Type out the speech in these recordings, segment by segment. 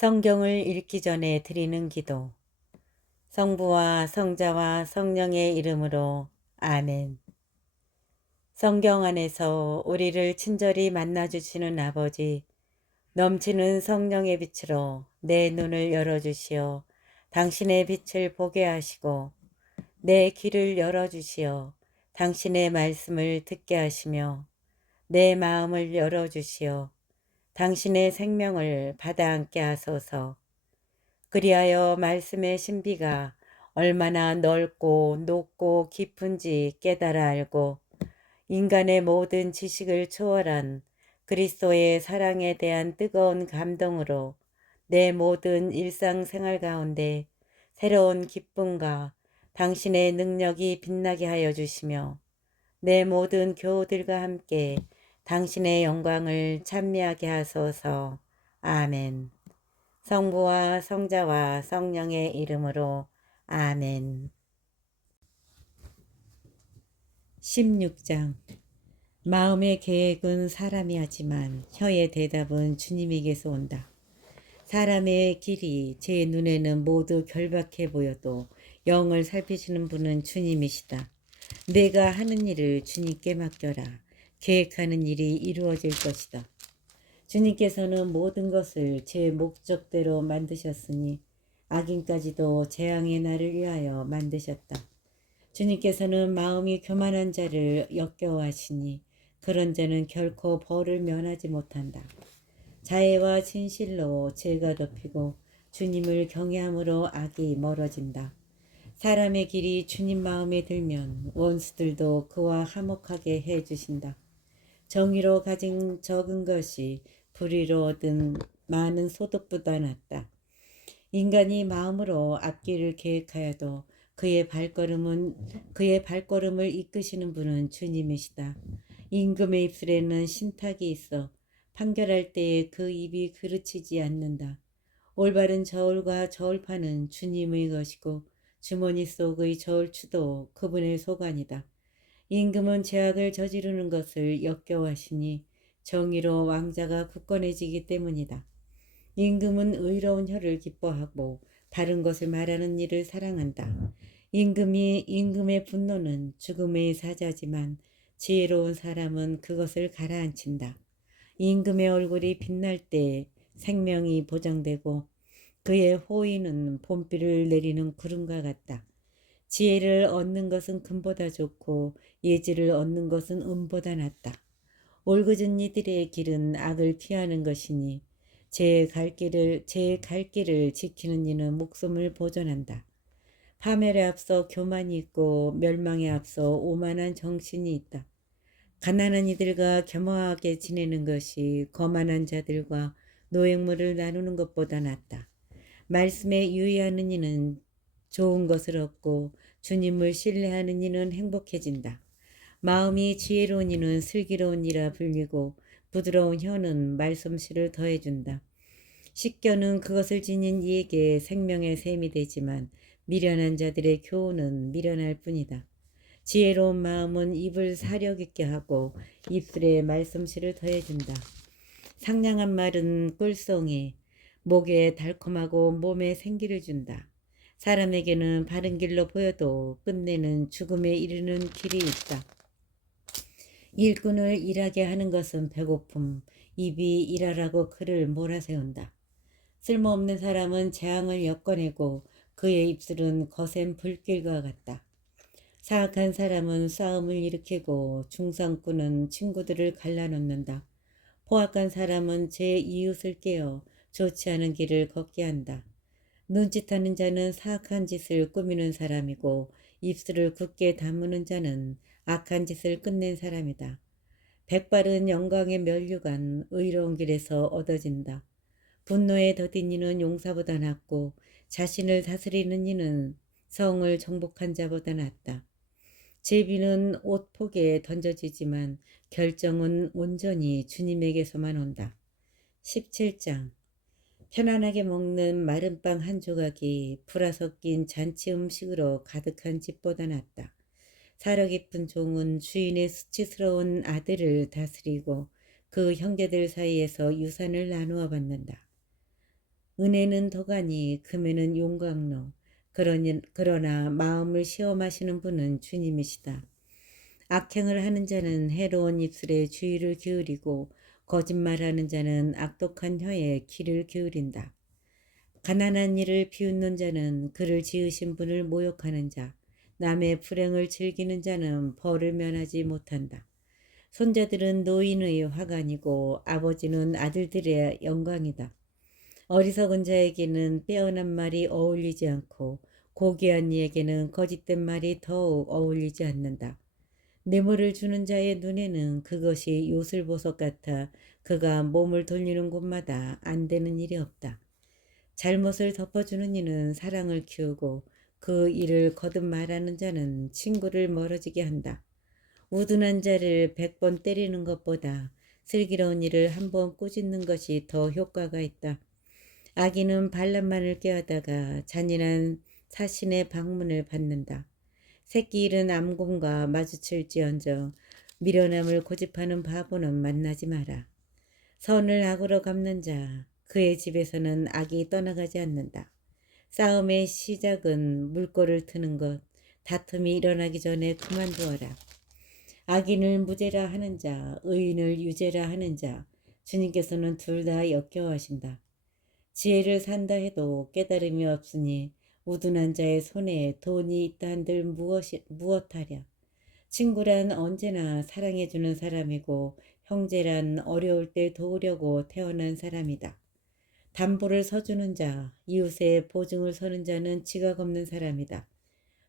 성경을 읽기 전에 드리는 기도. 성부와 성자와 성령의 이름으로 아멘. 성경 안에서 우리를 친절히 만나주시는 아버지, 넘치는 성령의 빛으로 내 눈을 열어주시어 당신의 빛을 보게 하시고, 내 귀를 열어주시어 당신의 말씀을 듣게 하시며, 내 마음을 열어주시어 당신의 생명을 받아 안게 하소서. 그리하여 말씀의 신비가 얼마나 넓고 높고 깊은지 깨달아 알고 인간의 모든 지식을 초월한 그리스도의 사랑에 대한 뜨거운 감동으로 내 모든 일상생활 가운데 새로운 기쁨과 당신의 능력이 빛나게 하여 주시며 내 모든 교우들과 함께 당신의 영광을 찬미하게 하소서. 아멘. 성부와 성자와 성령의 이름으로 아멘. 16장. 마음의 계획은 사람이 하지만 혀의 대답은 주님에게서 온다. 사람의 길이 제 눈에는 모두 결박해 보여도 영을 살피시는 분은 주님이시다. 내가 하는 일을 주님께 맡겨라. 계획하는 일이 이루어질 것이다. 주님께서는 모든 것을 제 목적대로 만드셨으니 악인까지도 재앙의 날을 위하여 만드셨다. 주님께서는 마음이 교만한 자를 역겨워하시니 그런 자는 결코 벌을 면하지 못한다. 자애와 진실로 죄가 덮이고 주님을 경외함으로 악이 멀어진다. 사람의 길이 주님 마음에 들면 원수들도 그와 화목하게 해주신다. 정의로 가진 적은 것이 불의로 얻은 많은 소득보다 낫다. 인간이 마음으로 앞길을 계획하여도 그의 발걸음을 이끄시는 분은 주님이시다. 임금의 입술에는 신탁이 있어 판결할 때에 그 입이 그르치지 않는다. 올바른 저울과 저울판은 주님의 것이고 주머니 속의 저울추도 그분의 소관이다. 임금은 죄악을 저지르는 것을 역겨워하시니 정의로 왕자가 굳건해지기 때문이다. 임금은 의로운 혀를 기뻐하고 바른 것을 말하는 일을 사랑한다. 임금의 분노는 죽음의 사자지만 지혜로운 사람은 그것을 가라앉힌다. 임금의 얼굴이 빛날 때 생명이 보장되고 그의 호의는 봄비를 내리는 구름과 같다. 지혜를 얻는 것은 금보다 좋고 예지를 얻는 것은 은보다 낫다. 올곧은 이들의 길은 악을 피하는 것이니 제 갈 길을 지키는 이는 목숨을 보존한다. 파멸에 앞서 교만이 있고 멸망에 앞서 오만한 정신이 있다. 가난한 이들과 겸허하게 지내는 것이 거만한 자들과 노획물을 나누는 것보다 낫다. 말씀에 유의하는 이는 좋은 것을 얻고 주님을 신뢰하는 이는 행복해진다. 마음이 지혜로운 이는 슬기로운 이라 불리고 부드러운 혀는 말솜씨를 더해준다. 식견은 그것을 지닌 이에게 생명의 샘이 되지만 미련한 자들의 교훈은 미련할 뿐이다. 지혜로운 마음은 입을 사력 있게 하고 입술에 말솜씨를 더해준다. 상냥한 말은 꿀송이, 목에 달콤하고 몸에 생기를 준다. 사람에게는 바른 길로 보여도 끝내는 죽음에 이르는 길이 있다. 일꾼을 일하게 하는 것은 배고픔, 입이 일하라고 그를 몰아세운다. 쓸모없는 사람은 재앙을 엮어내고 그의 입술은 거센 불길과 같다. 사악한 사람은 싸움을 일으키고 중상꾼은 친구들을 갈라놓는다. 포악한 사람은 제 이웃을 깨어 좋지 않은 길을 걷게 한다. 눈짓하는 자는 사악한 짓을 꾸미는 사람이고 입술을 굳게 다무는 자는 악한 짓을 끝낸 사람이다. 백발은 영광의 면류관 의로운 길에서 얻어진다. 분노에 더딘 이는 용사보다 낫고 자신을 다스리는 이는 성을 정복한 자보다 낫다. 제비는 옷폭에 던져지지만 결정은 온전히 주님에게서만 온다. 17장. 편안하게 먹는 마른 빵 한 조각이 불화 섞인 잔치 음식으로 가득한 집보다 낫다. 사려 깊은 종은 주인의 수치스러운 아들을 다스리고 그 형제들 사이에서 유산을 나누어 받는다. 은혜는 도가니 금에는 용광로. 그러나 마음을 시험하시는 분은 주님이시다. 악행을 하는 자는 해로운 입술에 주의를 기울이고 거짓말하는 자는 악독한 혀에 귀를 기울인다. 가난한 이를 비웃는 자는 그를 지으신 분을 모욕하는 자, 남의 불행을 즐기는 자는 벌을 면하지 못한다. 손자들은 노인의 화관이고 아버지는 아들들의 영광이다. 어리석은 자에게는 빼어난 말이 어울리지 않고 고귀한 이에게는 거짓된 말이 더욱 어울리지 않는다. 뇌물을 주는 자의 눈에는 그것이 요술보석 같아 그가 몸을 돌리는 곳마다 안 되는 일이 없다. 잘못을 덮어주는 이는 사랑을 키우고 그 일을 거듭 말하는 자는 친구를 멀어지게 한다. 우둔한 자를 100번 때리는 것보다 슬기로운 일을 한 번 꾸짖는 것이 더 효과가 있다. 아기는 반란만을 꾀하다가 잔인한 사신의 방문을 받는다. 새끼 잃은 암곰과 마주칠지언정 미련함을 고집하는 바보는 만나지 마라. 선을 악으로 갚는 자, 그의 집에서는 악이 떠나가지 않는다. 싸움의 시작은 물꼬를 트는 것, 다툼이 일어나기 전에 그만두어라. 악인을 무죄라 하는 자, 의인을 유죄라 하는 자, 주님께서는 둘 다 역겨워하신다. 지혜를 산다 해도 깨달음이 없으니 우둔한 자의 손에 돈이 있다 한들 무엇하랴. 친구란 언제나 사랑해주는 사람이고 형제란 어려울 때 도우려고 태어난 사람이다. 담보를 서주는 자, 이웃의 보증을 서는 자는 지각 없는 사람이다.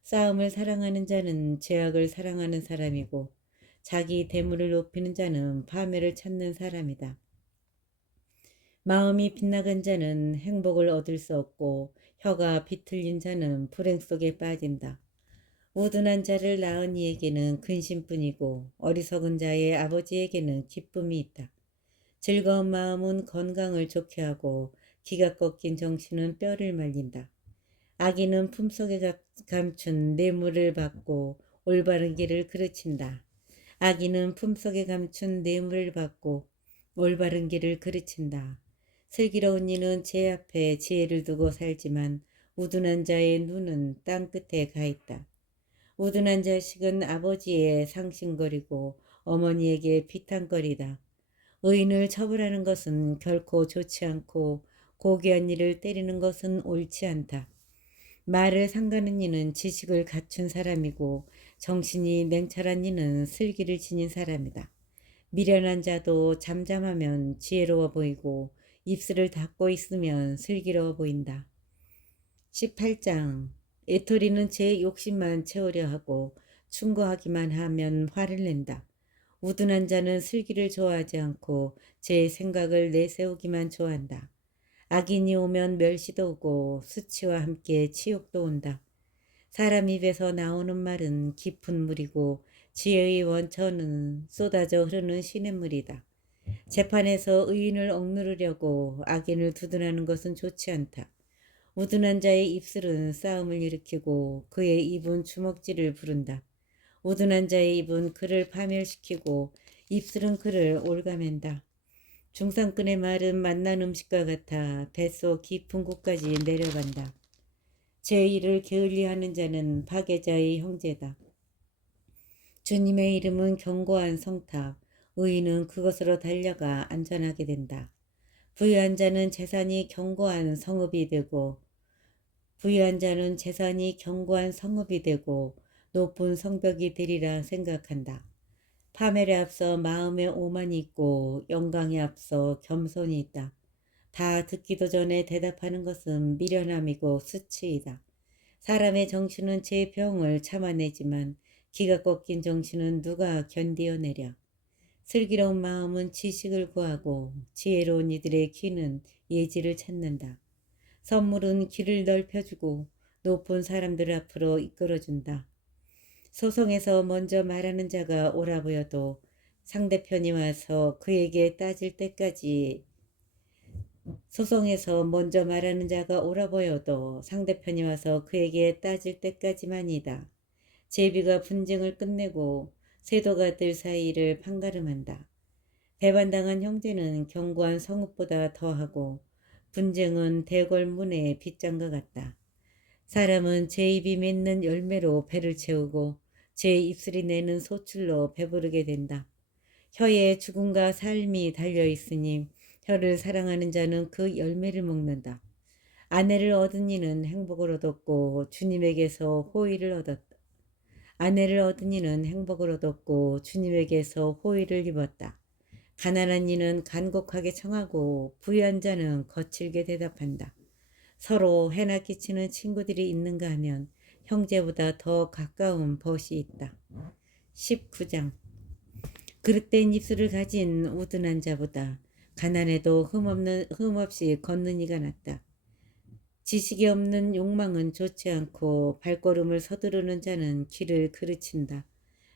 싸움을 사랑하는 자는 죄악을 사랑하는 사람이고 자기 대물을 높이는 자는 파멸을 찾는 사람이다. 마음이 빗나간 자는 행복을 얻을 수 없고 혀가 비틀린 자는 불행 속에 빠진다. 우둔한 자를 낳은 이에게는 근심뿐이고 어리석은 자의 아버지에게는 기쁨이 있다. 즐거운 마음은 건강을 좋게 하고 기가 꺾인 정신은 뼈를 말린다. 악인은 품속에 감춘 뇌물을 받고 올바른 길을 그르친다. 악인은 품속에 감춘 뇌물을 받고 올바른 길을 그르친다. 슬기로운 이는 제 앞에 지혜를 두고 살지만 우둔한 자의 눈은 땅 끝에 가 있다. 우둔한 자식은 아버지의 상심거리고 어머니에게 비탄거리다. 의인을 처벌하는 것은 결코 좋지 않고 고귀한 이를 때리는 것은 옳지 않다. 말을 삼가는 이는 지식을 갖춘 사람이고 정신이 냉철한 이는 슬기를 지닌 사람이다. 미련한 자도 잠잠하면 지혜로워 보이고 입술을 닫고 있으면 슬기로워 보인다. 18장 애토리는 제 욕심만 채우려 하고 충고하기만 하면 화를 낸다. 우둔한 자는 슬기를 좋아하지 않고 제 생각을 내세우기만 좋아한다. 악인이 오면 멸시도 오고 수치와 함께 치욕도 온다. 사람 입에서 나오는 말은 깊은 물이고 지혜의 원천은 쏟아져 흐르는 시냇물이다. 재판에서 의인을 억누르려고 악인을 두둔하는 것은 좋지 않다. 우둔한 자의 입술은 싸움을 일으키고 그의 입은 주먹질을 부른다. 우둔한 자의 입은 그를 파멸시키고 입술은 그를 올가맨다. 중상꾼의 말은 맛난 음식과 같아 뱃속 깊은 곳까지 내려간다. 제 일을 게을리하는 자는 파괴자의 형제다. 주님의 이름은 견고한 성탑, 의인은 그것으로 달려가 안전하게 된다. 부유한 자는 재산이 견고한 성읍이 되고 높은 성벽이 되리라 생각한다. 파멸에 앞서 마음에 오만이 있고 영광에 앞서 겸손이 있다. 다 듣기도 전에 대답하는 것은 미련함이고 수치이다. 사람의 정신은 제 병을 참아내지만 기가 꺾인 정신은 누가 견디어내랴. 슬기로운 마음은 지식을 구하고 지혜로운 이들의 귀는 예지를 찾는다. 선물은 길을 넓혀주고 높은 사람들 앞으로 이끌어준다. 소송에서 먼저 말하는 자가 옳아 보여도 상대편이 와서 그에게 따질 때까지 소송에서 먼저 말하는 자가 옳아 보여도 상대편이 와서 그에게 따질 때까지만이다. 제비가 분쟁을 끝내고 쇠도가들 사이를 판가름한다. 배반당한 형제는 견고한 성읍보다 더하고 분쟁은 대궐문의 빗장과 같다. 사람은 제 입이 맺는 열매로 배를 채우고 제 입술이 내는 소출로 배부르게 된다. 혀에 죽음과 삶이 달려있으니 혀를 사랑하는 자는 그 열매를 먹는다. 아내를 얻은 이는 행복을 얻었고 주님에게서 호의를 얻었다. 아내를 얻은 이는 행복을 얻었고 주님에게서 호의를 입었다. 가난한 이는 간곡하게 청하고 부유한 자는 거칠게 대답한다. 서로 해나 끼치는 친구들이 있는가 하면 형제보다 더 가까운 벗이 있다. 19장. 그릇된 입술을 가진 우둔한 자보다 가난해도 흠없이 걷는 이가 낫다. 지식이 없는 욕망은 좋지 않고 발걸음을 서두르는 자는 길을 그르친다.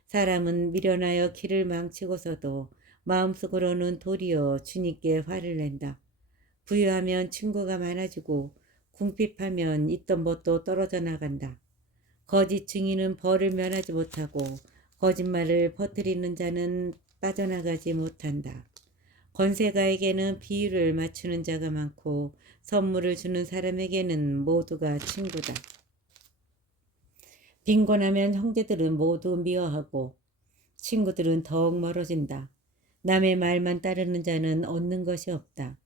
사람은 미련하여 길을 망치고서도 마음속으로는 도리어 주님께 화를 낸다. 부유하면 친구가 많아지고 궁핍하면 있던 것도 떨어져 나간다. 거짓 증인은 벌을 면하지 못하고 거짓말을 퍼뜨리는 자는 빠져나가지 못한다. 권세가에게는 비유를 맞추는 자가 많고 선물을 주는 사람에게는 모두가 친구다. 빈곤하면 형제들은 모두 미워하고 친구들은 더욱 멀어진다. 남의 말만 따르는 자는 얻는 것이 없다.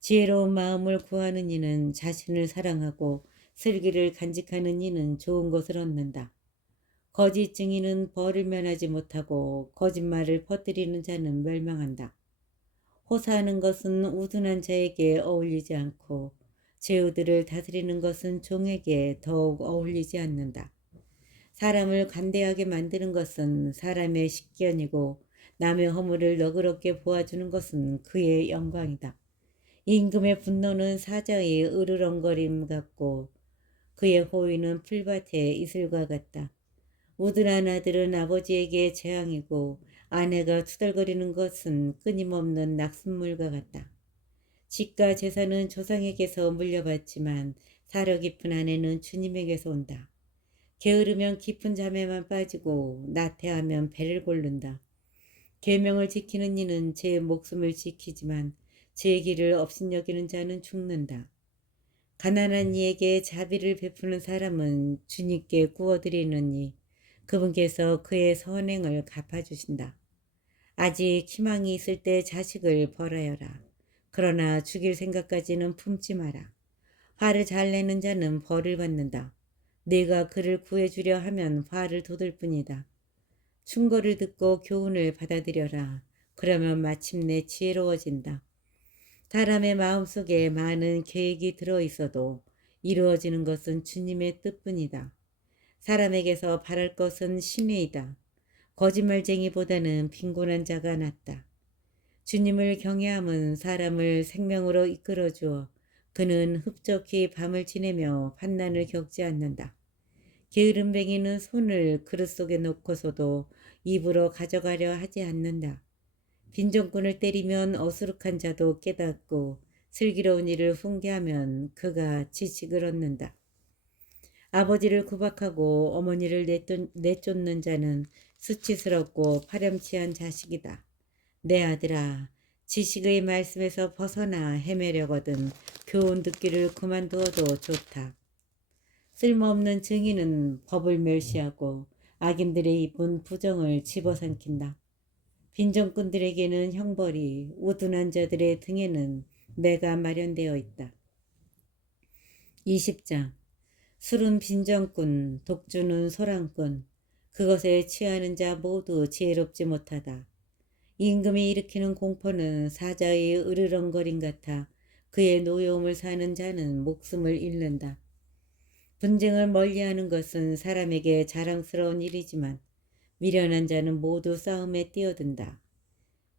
지혜로운 마음을 구하는 이는 자신을 사랑하고 슬기를 간직하는 이는 좋은 것을 얻는다. 거짓 증인은 벌을 면하지 못하고 거짓말을 퍼뜨리는 자는 멸망한다. 호사하는 것은 우둔한 자에게 어울리지 않고 죄우들을 다스리는 것은 종에게 더욱 어울리지 않는다. 사람을 관대하게 만드는 것은 사람의 식견이고 남의 허물을 너그럽게 보아주는 것은 그의 영광이다. 임금의 분노는 사자의 으르렁거림 같고 그의 호의는 풀밭의 이슬과 같다. 우둔한 아들은 아버지에게 재앙이고 아내가 투덜거리는 것은 끊임없는 낙숫물과 같다. 집과 재산은 조상에게서 물려받지만 사려 깊은 아내는 주님에게서 온다. 게으르면 깊은 잠에만 빠지고 나태하면 배를 고른다. 계명을 지키는 이는 제 목숨을 지키지만 제 길을 업신여기는 자는 죽는다. 가난한 이에게 자비를 베푸는 사람은 주님께 구워드리느니 그분께서 그의 선행을 갚아주신다. 아직 희망이 있을 때 자식을 벌하여라. 그러나 죽일 생각까지는 품지 마라. 화를 잘 내는 자는 벌을 받는다. 네가 그를 구해주려 하면 화를 돋을 뿐이다. 충고를 듣고 교훈을 받아들여라. 그러면 마침내 지혜로워진다. 사람의 마음속에 많은 계획이 들어있어도 이루어지는 것은 주님의 뜻뿐이다. 사람에게서 바랄 것은 신의이다. 거짓말쟁이보다는 빈곤한 자가 낫다. 주님을 경외함은 사람을 생명으로 이끌어주어 그는 흡족히 밤을 지내며 환난을 겪지 않는다. 게으름뱅이는 손을 그릇 속에 놓고서도 입으로 가져가려 하지 않는다. 빈정꾼을 때리면 어수룩한 자도 깨닫고 슬기로운 이를 훈계하면 그가 지식을 얻는다. 아버지를 구박하고 어머니를 내쫓는 자는 수치스럽고 파렴치한 자식이다. 내 아들아, 지식의 말씀에서 벗어나 헤매려거든 교훈 듣기를 그만두어도 좋다. 쓸모없는 증인은 법을 멸시하고 악인들의 입은 부정을 집어삼킨다. 빈정꾼들에게는 형벌이, 우둔한 자들의 등에는 매가 마련되어 있다. 20장. 술은 빈정꾼, 독주는 소랑꾼, 그것에 취하는 자 모두 지혜롭지 못하다. 임금이 일으키는 공포는 사자의 으르렁거림 같아 그의 노여움을 사는 자는 목숨을 잃는다. 분쟁을 멀리하는 것은 사람에게 자랑스러운 일이지만 미련한 자는 모두 싸움에 뛰어든다.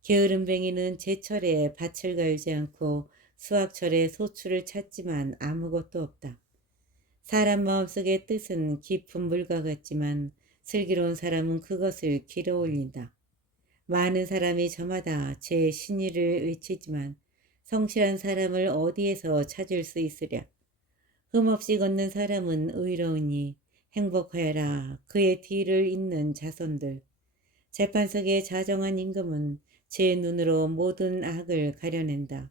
게으름뱅이는 제철에 밭을 갈지 않고 수확철에 소출을 찾지만 아무것도 없다. 사람 마음속의 뜻은 깊은 물과 같지만 슬기로운 사람은 그것을 길어 올린다. 많은 사람이 저마다 제 신의를 외치지만 성실한 사람을 어디에서 찾을 수 있으랴. 흠없이 걷는 사람은 의로우니 행복하여라 그의 뒤를 잇는 자손들. 재판석에 자정한 임금은 제 눈으로 모든 악을 가려낸다.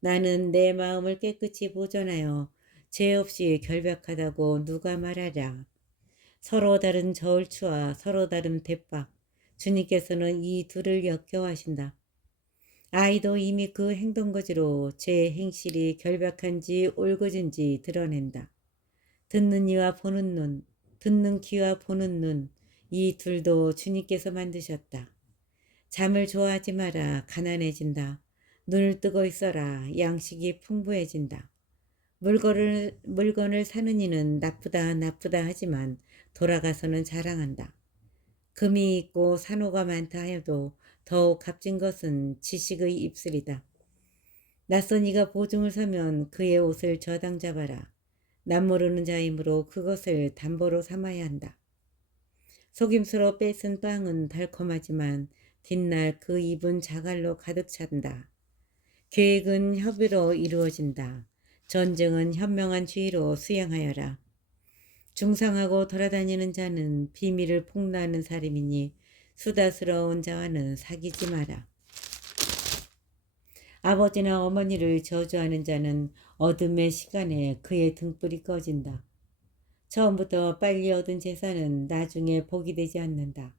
나는 내 마음을 깨끗이 보존하여 죄 없이 결백하다고 누가 말하랴. 서로 다른 저울추와 서로 다른 대박. 주님께서는 이 둘을 역겨워하신다. 아이도 이미 그 행동거지로 제 행실이 결박한지 옳거진지 드러낸다. 듣는 이와 보는 눈, 듣는 귀와 보는 눈, 이 둘도 주님께서 만드셨다. 잠을 좋아하지 마라, 가난해진다. 눈을 뜨고 있어라, 양식이 풍부해진다. 물건을 사는 이는 나쁘다, 나쁘다 하지만 돌아가서는 자랑한다. 금이 있고 산호가 많다 해도 더욱 값진 것은 지식의 입술이다. 낯선 이가 보증을 서면 그의 옷을 저당 잡아라. 남 모르는 자이므로 그것을 담보로 삼아야 한다. 속임수로 뺏은 빵은 달콤하지만 뒷날 그 입은 자갈로 가득 찬다. 계획은 협의로 이루어진다. 전쟁은 현명한 주의로 수행하여라. 중상하고 돌아다니는 자는 비밀을 폭로하는 사람이니 수다스러운 자와는 사귀지 마라. 아버지나 어머니를 저주하는 자는 어둠의 시간에 그의 등불이 꺼진다. 처음부터 빨리 얻은 재산은 나중에 복이 되지 않는다.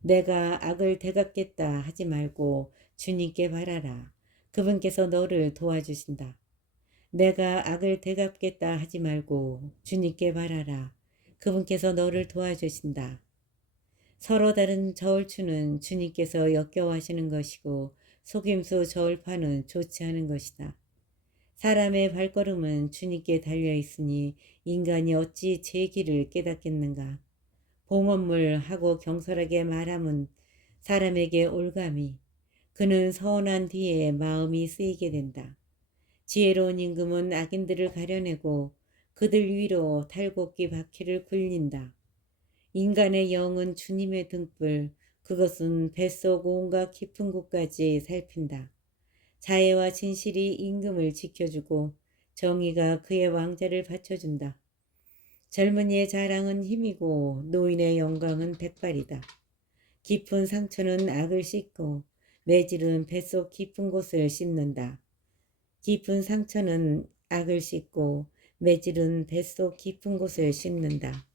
내가 악을 되갚겠다 하지 말고 주님께 바라라. 그분께서 너를 도와주신다. 내가 악을 되갚겠다 하지 말고 주님께 바라라. 그분께서 너를 도와주신다. 서로 다른 저울추는 주님께서 역겨워하시는 것이고 속임수 저울파는 좋지 않은 것이다. 사람의 발걸음은 주님께 달려 있으니 인간이 어찌 제 길을 깨닫겠는가. 봉헌물하고 경솔하게 말함은 사람에게 올감이, 그는 서운한 뒤에 마음이 쓰이게 된다. 지혜로운 임금은 악인들을 가려내고 그들 위로 탈곡기 바퀴를 굴린다. 인간의 영은 주님의 등불, 그것은 뱃속 온갖 깊은 곳까지 살핀다. 자애와 진실이 임금을 지켜주고 정의가 그의 왕자를 받쳐준다. 젊은이의 자랑은 힘이고 노인의 영광은 백발이다. 깊은 상처는 악을 씻고 매질은 뱃속 깊은 곳을 씻는다. 깊은 상처는 악을 씻고 매질은 뱃속 깊은 곳을 씻는다.